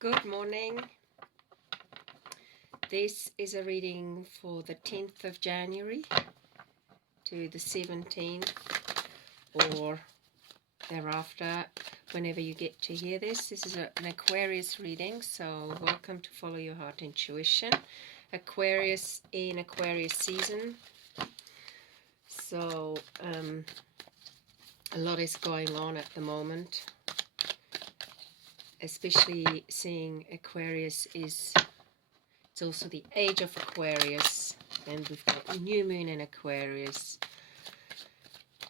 Good morning. This is a reading for the 10th of January to the 17th or thereafter, whenever you get to hear this. This is an Aquarius reading, so welcome to Follow Your Heart Intuition. Aquarius in Aquarius season. So a lot is going on at the moment. Especially seeing Aquarius it's also the age of Aquarius, and we've got a new moon in Aquarius,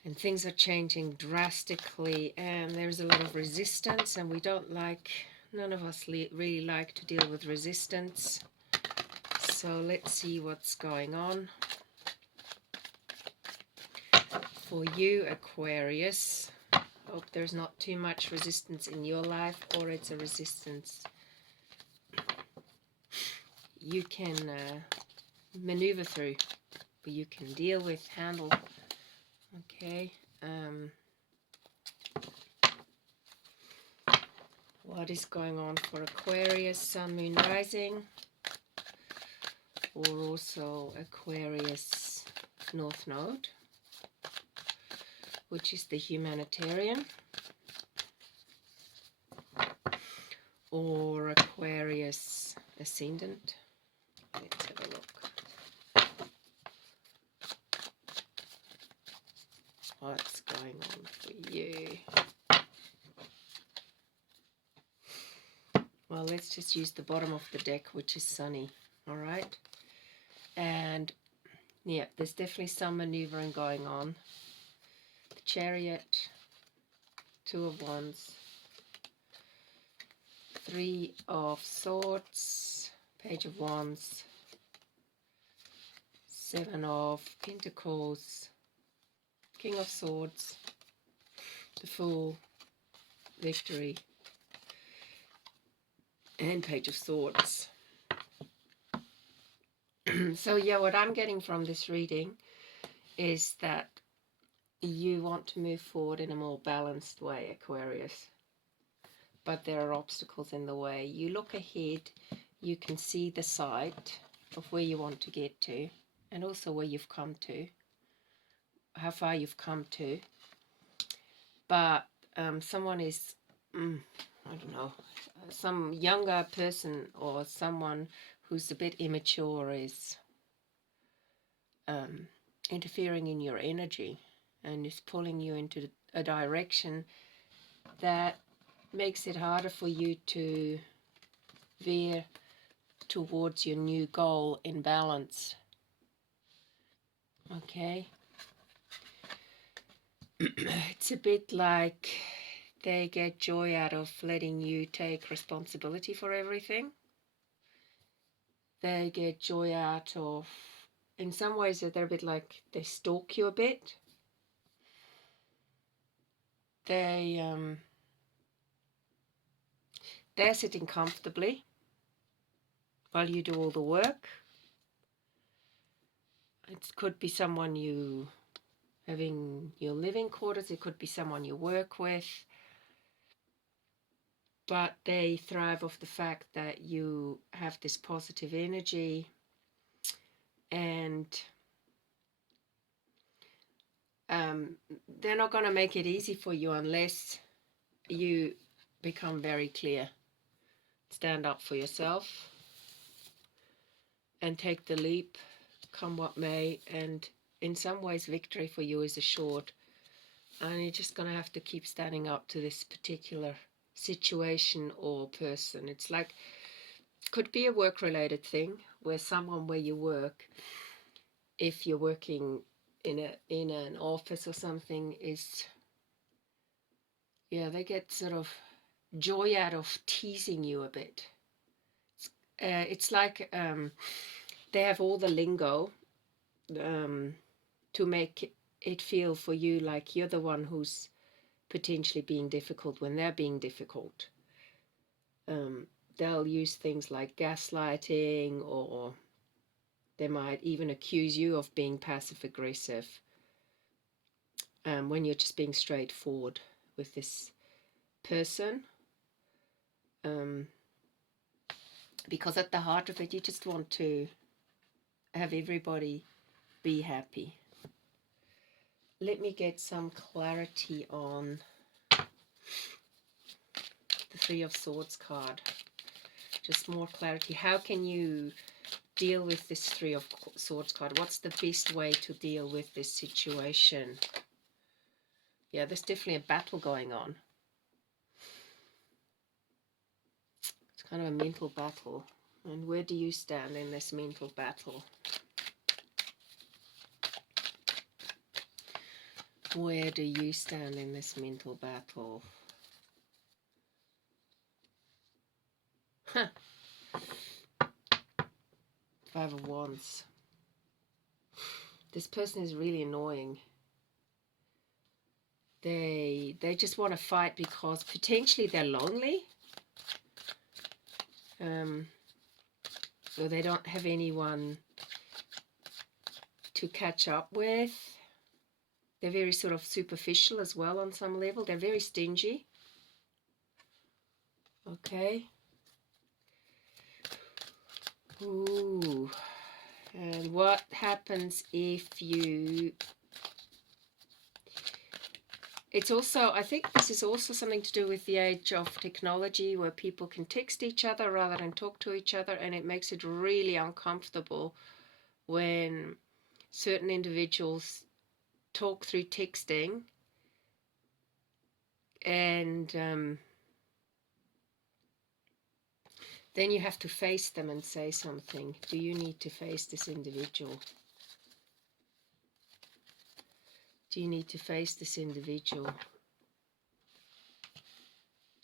and things are changing drastically, and there's a lot of resistance, and none of us really like to deal with resistance. So let's see what's going on for you, Aquarius. Hope there's not too much resistance in your life, or it's a resistance you can maneuver through, but you can deal with, handle. Okay. What is going on for Aquarius, Sun, Moon, Rising, or also Aquarius North Node, which is the humanitarian, or Aquarius Ascendant. Let's have a look. What's going on for you? Well, let's just use the bottom of the deck, which is sunny. All right. And yeah, there's definitely some maneuvering going on. The Chariot, Two of Wands, Three of Swords, Page of Wands, Seven of Pentacles, King of Swords, the Fool, Victory, and Page of Swords. So yeah, what I'm getting from this reading is that you want to move forward in a more balanced way, Aquarius. But there are obstacles in the way. You look ahead, you can see the sight of where you want to get to, and also where you've come to, how far you've come to. But someone is, I don't know, some younger person or someone who's a bit immature is interfering in your energy and is pulling you into a direction that makes it harder for you to veer towards your new goal in balance. Okay. It's a bit like they get joy out of letting you take responsibility for everything. They get joy out of, in some ways, they're a bit like they stalk you a bit. They're sitting comfortably while you do all the work. It could be someone you having your living quarters. It could be someone you work with. But they thrive off the fact that you have this positive energy, and they're not going to make it easy for you unless you become very clear. Stand up for yourself and take the leap, come what may. And in some ways, victory for you is assured. And you're just going to have to keep standing up to this particular situation or person. It's like, could be a work-related thing where someone where you work, if you're working in an office or something, is, yeah, they get sort of joy out of teasing you a bit. It's like they have all the lingo to make it feel for you like you're the one who's potentially being difficult when they're being difficult. They'll use things like gaslighting, or they might even accuse you of being passive-aggressive when you're just being straightforward with this person. Because at the heart of it, you just want to have everybody be happy. Let me get some clarity on the Three of Swords card. Just more clarity. How can you deal with this Three of Swords card? What's the best way to deal with this situation? Yeah, there's definitely a battle going on. It's kind of a mental battle. And where do you stand in this mental battle? Where do you stand in this mental battle? Huh. Five of Wands. This person is really annoying. They just want to fight because potentially they're lonely. Or they don't have anyone to catch up with. They're very sort of superficial as well on some level. They're very stingy. Okay. Ooh. And what happens if you... It's also, I think this is also something to do with the age of technology where people can text each other rather than talk to each other, and it makes it really uncomfortable when certain individuals talk through texting and then you have to face them and say something. Do you need to face this individual? Do you need to face this individual?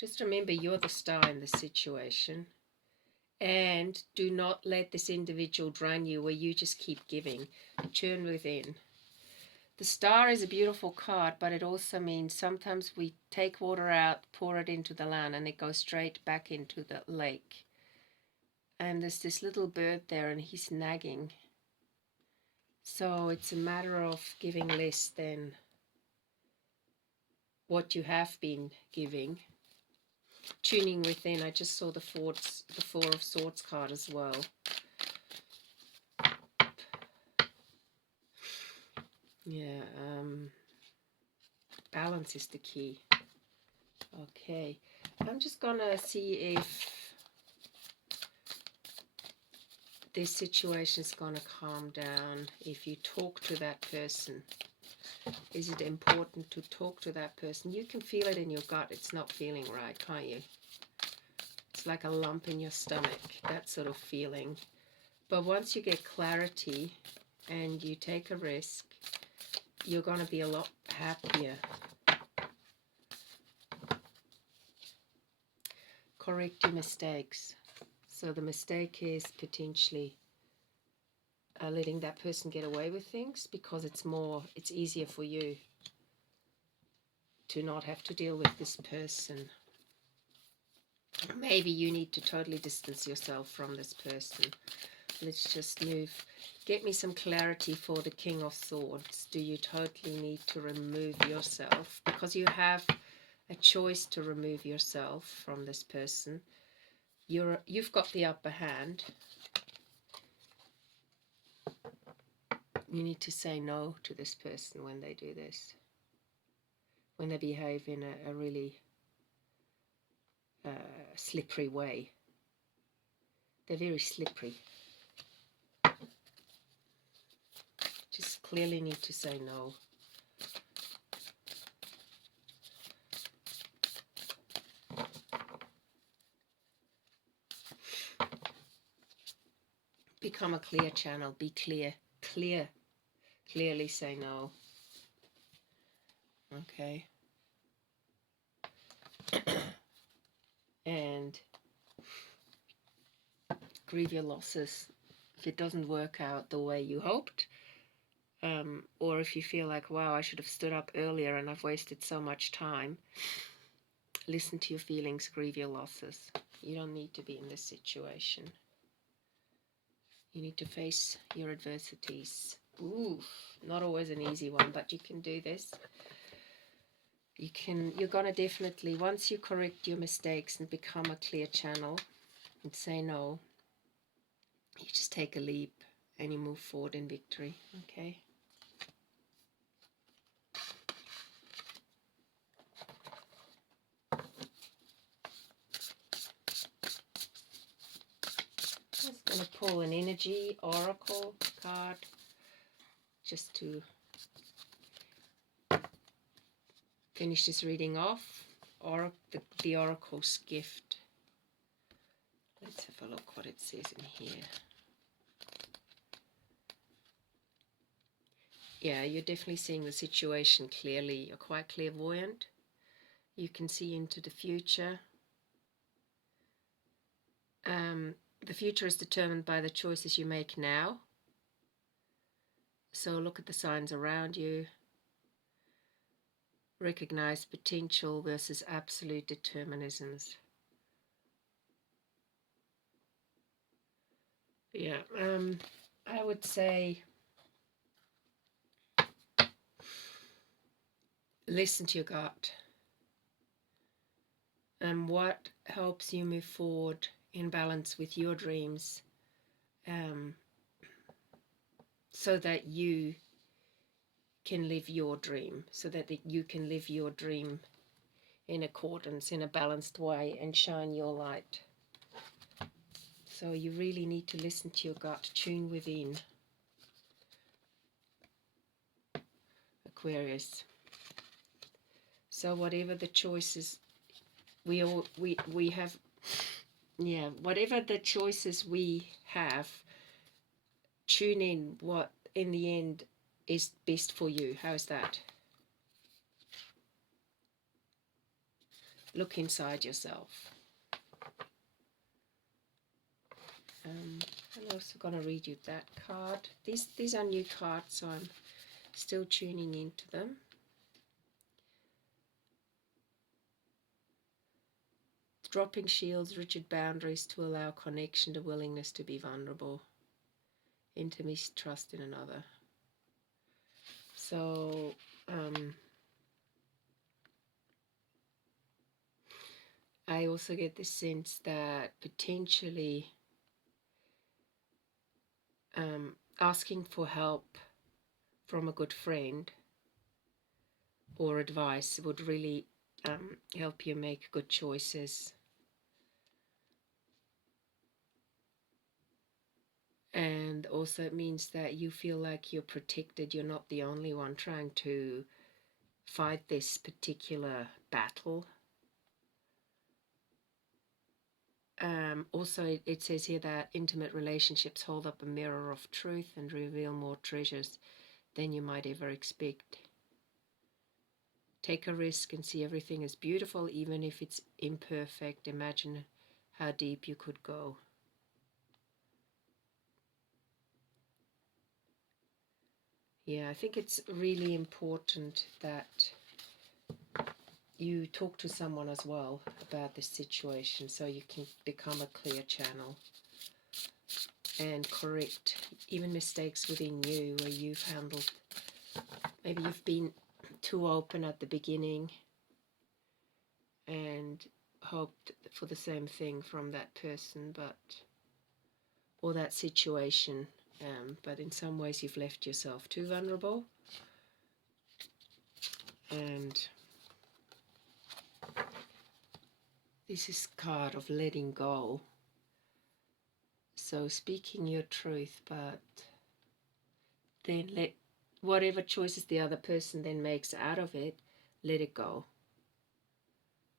Just remember, you're the star in this situation. And do not let this individual drain you where you just keep giving. Churn within. The star is a beautiful card, but it also means sometimes we take water out, pour it into the land, and it goes straight back into the lake. And there's this little bird there, and he's nagging. So it's a matter of giving less than what you have been giving. Tuning within. I just saw the Four of Swords card as well. Yeah, balance is the key. Okay, I'm just gonna see if this situation is gonna calm down if you talk to that person. Is it important to talk to that person? You can feel it in your gut. It's not feeling right, can't you? It's like a lump in your stomach, that sort of feeling. But once you get clarity and you take a risk, you're going to be a lot happier. Correct your mistakes. So the mistake is potentially letting that person get away with things because it's easier for you to not have to deal with this person. Maybe you need to totally distance yourself from this person. Let's just move. Get me some clarity for the King of Swords. Do you totally need to remove yourself? Because you have a choice to remove yourself from this person. You've got the upper hand. You need to say no to this person when they do this. When they behave in a really slippery way. They're very slippery. Just clearly need to say no. Become a clear channel. Be clear. Clearly say no. Okay. And grieve your losses if it doesn't work out the way you hoped. Or if you feel like, wow, I should have stood up earlier and I've wasted so much time. Listen to your feelings, grieve your losses. You don't need to be in this situation. You need to face your adversities. Ooh, not always an easy one, but you can do this. You're gonna definitely, once you correct your mistakes and become a clear channel and say no, You just take a leap and you move forward in victory. Okay. I'm just going to pull an energy oracle card just to finish this reading off. Or the oracle's gift. Let's have a look what it says in here. Yeah, you're definitely seeing the situation clearly. You're quite clairvoyant. You can see into the future. The future is determined by the choices you make now. So look at the signs around you. Recognize potential versus absolute determinisms. Yeah, I would say listen to your gut. And what helps you move forward in balance with your dreams, so that you can live your dream, so that you can live your dream in accordance, in a balanced way, and shine your light. So you really need to listen to your gut, tune within, Aquarius. So whatever the choices we have, yeah, whatever the choices we have, tune in what in the end is best for you. How's that? Look inside yourself. I'm also going to read you that card. These are new cards, so I'm still tuning into them. Dropping shields, rigid boundaries to allow connection, the willingness to be vulnerable. Intimacy, trust in another. So, I also get the sense that potentially asking for help from a good friend or advice would really help you make good choices. And also it means that you feel like you're protected. You're not the only one trying to fight this particular battle. Also, it says here that intimate relationships hold up a mirror of truth and reveal more treasures than you might ever expect. Take a risk and see everything as beautiful, even if it's imperfect. Imagine how deep you could go. Yeah, I think it's really important that you talk to someone as well about this situation, so you can become a clear channel and correct even mistakes within you where you've handled, maybe you've been too open at the beginning and hoped for the same thing from that person, but or that situation, but in some ways you've left yourself too vulnerable. And this is card of letting go. So speaking your truth, but then let whatever choices the other person then makes out of it, let it go.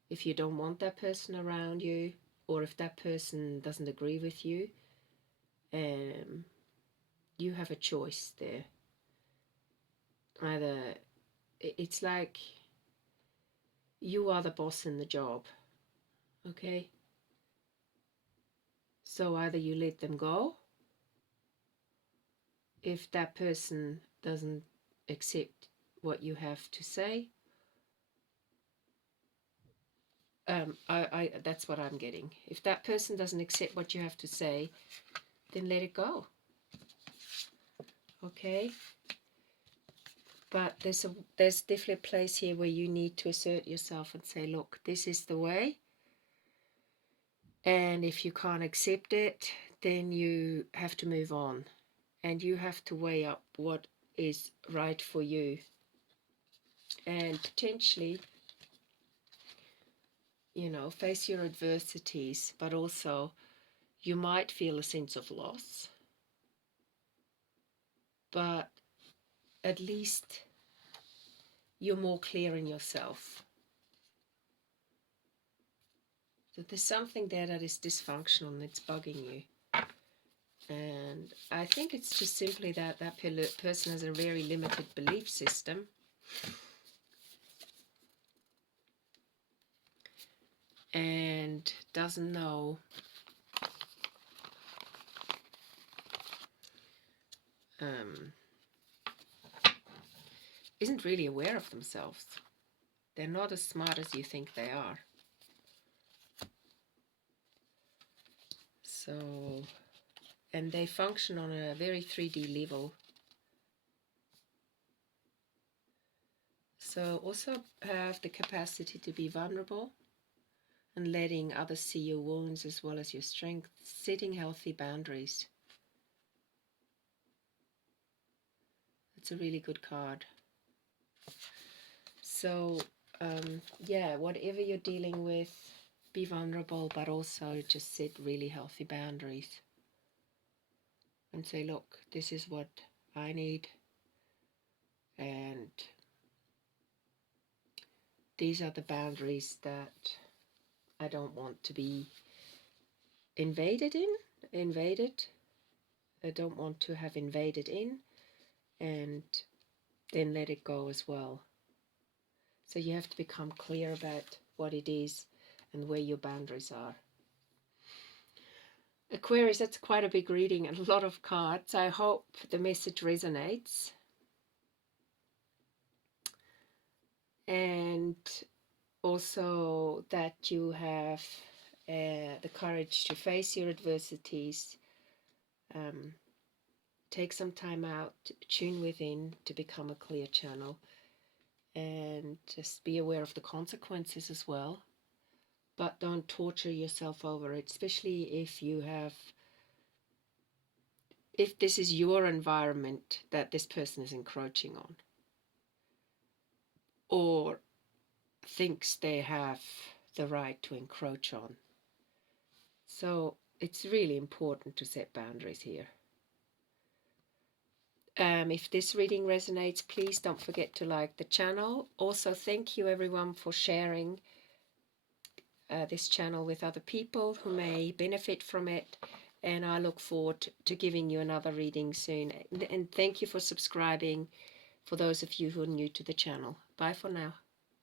If you don't want that person around you, or if that person doesn't agree with you, you have a choice there. Either it's like you are the boss in the job, okay? So either you let them go if that person doesn't accept what you have to say. That's what I'm getting. If that person doesn't accept what you have to say, then let it go. Okay? But there's definitely a place here where you need to assert yourself and say, look, this is the way. And if you can't accept it, then you have to move on, and you have to weigh up what is right for you, and potentially, you know, face your adversities, but also you might feel a sense of loss, but at least you're more clear in yourself. So there's something there that is dysfunctional and it's bugging you. And I think it's just simply that that person has a very limited belief system. And doesn't know isn't really aware of themselves. They're not as smart as you think they are. So, and they function on a very 3D level. So also have the capacity to be vulnerable and letting others see your wounds as well as your strength, setting healthy boundaries. It's a really good card. So, yeah, whatever you're dealing with, be vulnerable, but also just set really healthy boundaries. And say, look, this is what I need. And these are the boundaries that I don't want to be invaded. I don't want to have invaded in, and then let it go as well. So you have to become clear about what it is and where your boundaries are. Aquarius, that's quite a big reading and a lot of cards. I hope the message resonates. And also that you have the courage to face your adversities. Take some time out, tune within to become a clear channel, and just be aware of the consequences as well. But don't torture yourself over it, especially if this is your environment that this person is encroaching on, or thinks they have the right to encroach on. So it's really important to set boundaries here. If this reading resonates, please don't forget to like the channel. Also, thank you everyone for sharing this channel with other people who may benefit from it. And I look forward to giving you another reading soon. And thank you for subscribing for those of you who are new to the channel. Bye for now.